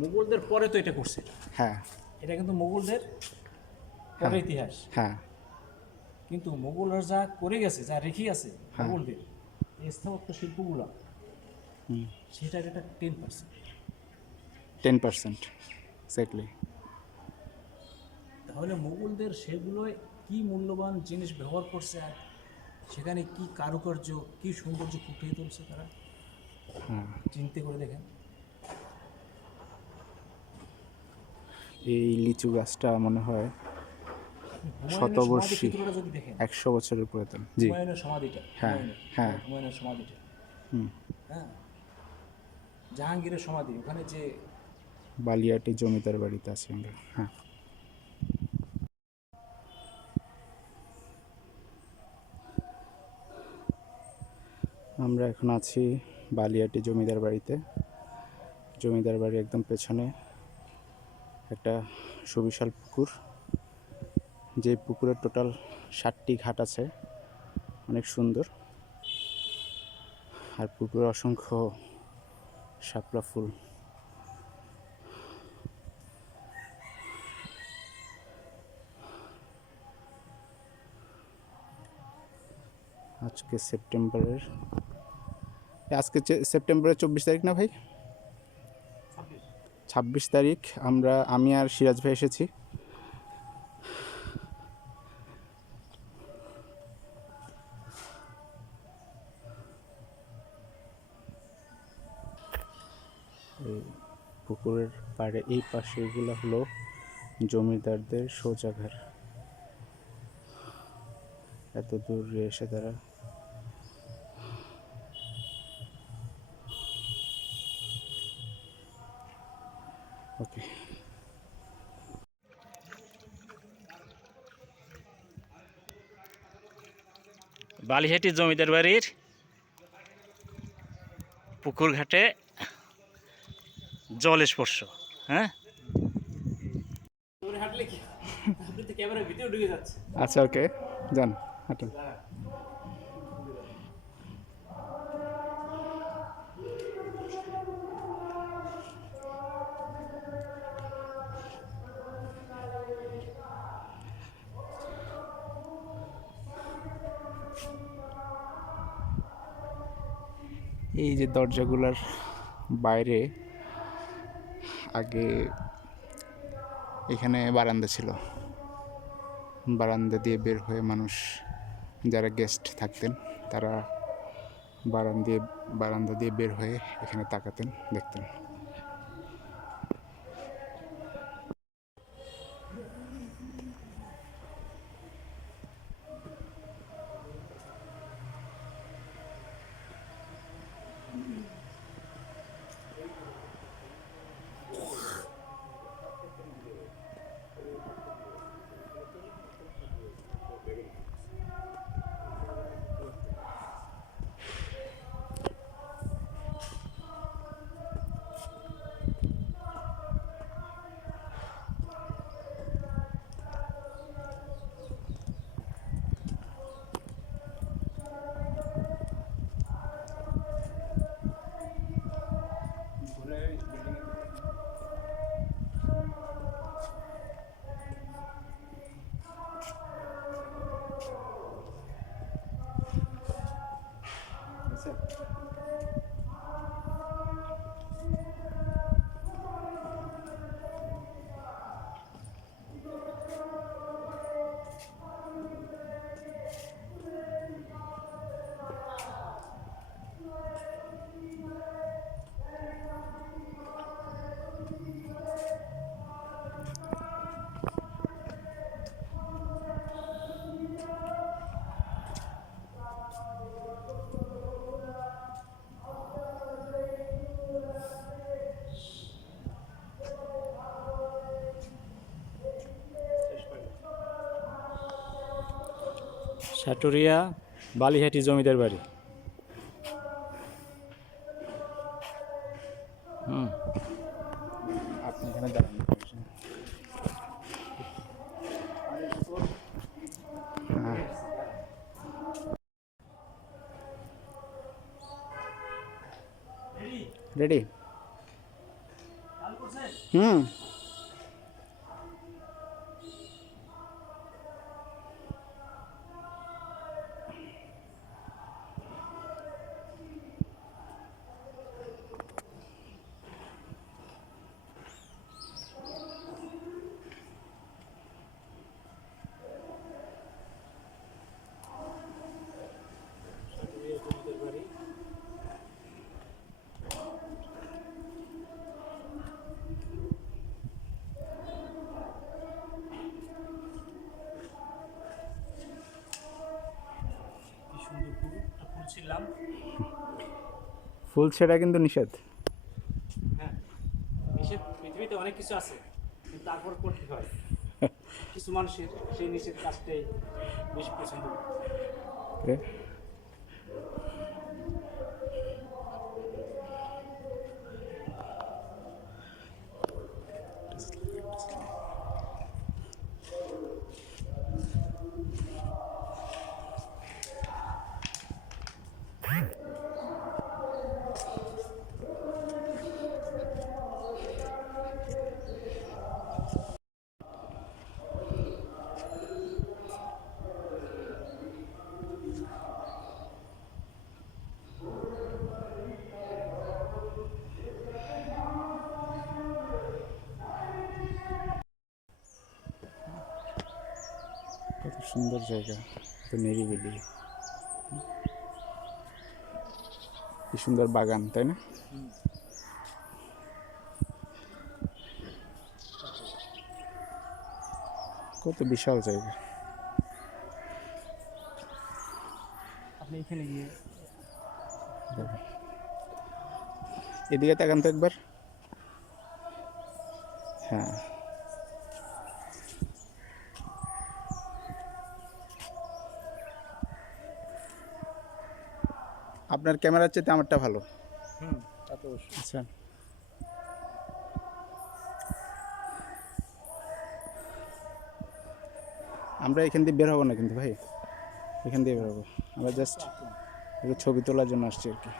মুঘলদের পরে তো এটা করছে হ্যাঁ। এটা কিন্তু মুঘলদের পরে ইতিহাস। হ্যাঁ। কিন্তু মুঘলরা যা করে গেছে যা রেখে গেছে মুঘলদের এই স্থাপত্য শিল্পগুলো সেটার এটা ten percent ten percent exactly তাহলে মুঘলদের সেগুলোয় কি মূল্যবান জিনিস ব্যবহার করছে আর সেখানে কি কারুকার্য কি সৌন্দর্য ফুটিয়ে তুলছে তারা? হ্যাঁ চিন্তা করে দেখেন। এই লিচু গাছটা মনে হয় শতবর্ষী। একশো বছরের পুরাতন। জি। হুমায়ুনের সমাধিটা হ্যাঁ, হ্যাঁ। হুমায়ুনের সমাধিটা। হুম। হ্যাঁ। জাহাঙ্গীরের সমাধি ওখানে যে বালিয়াটি জমিদার বাড়িতে আছি আমরা হ্যাঁ। আমরা এখন আছি বালিয়াটি জমিদার বাড়িতে। জমিদার বাড়ি একদম পেছনে একটা সুবিশাল পুকুর। যে পুকুরের টোটাল ষাটটি ঘাট আছে, অনেক সুন্দর। আর পুকুরে অসংখ্য শাপলা ফুল। আজকে সেপ্টেম্বরের আজকে সেপ্টেম্বরের চব্বিশ তারিখ না ভাই? ছাব্বিশ তারিখ আমরা, আমি আর সিরাজ ভাই এসেছি। পুকুরের পাড়ে, এই পাশে এগুলো হলো জমিদারদের শৌচাগার। এত দূরে এসে তারা বালিহাটি জমিদার বাড়ির পুকুর ঘাটে জল স্পর্শ হ্যাঁ? দূরে হাঁটলে কি? আপনি তো ক্যামেরার ভিতরে ঢুকে যাচ্ছে। আচ্ছা ওকে। যান হাঁটুন। এই যে দরজাগুলার বাইরে আগে এখানে বারান্দা ছিল। বারান্দা দিয়ে বের হয়ে মানুষ, যারা গেস্ট থাকতেন, তারা বারান্দা দিয়ে বারান্দা দিয়ে বের হয়ে এখানে তাকাতেন, দেখতেন। সাটুরিয়া বালিহাটি জমিদার বাড়ি। হুম। আপনি এখানে। রেডি? হুম জমিদার বাড়ি কি সুন্দর ফুল ফুলছিলাম ফুল ছেঁড়া কিন্তু নিষেধ। হ্যাঁ নিষেধ পৃথিবীতে অনেক কিছু আছে কিন্তু তারপর করতে হয়? কিছু মানুষের সেই নিষেধ কাজটাই বেশি পছন্দ করে। কত সুন্দর জায়গা তো নিরিবিলি কি সুন্দর বাগান তাই না? কত বিশাল জায়গা। আপনি এখানে গিয়ে এদিকে তাকান তো একবার। হ্যাঁ। আপনার ক্যামেরার চেয়ে আমারটা ভালো। হুম আচ্ছা। আমরা এখান দিয়ে বের হব না কিন্তু ভাই। এখান দিয়ে বের হব। আমরা জাস্ট একটু ছবি তোলার জন্য আসছি আর কি।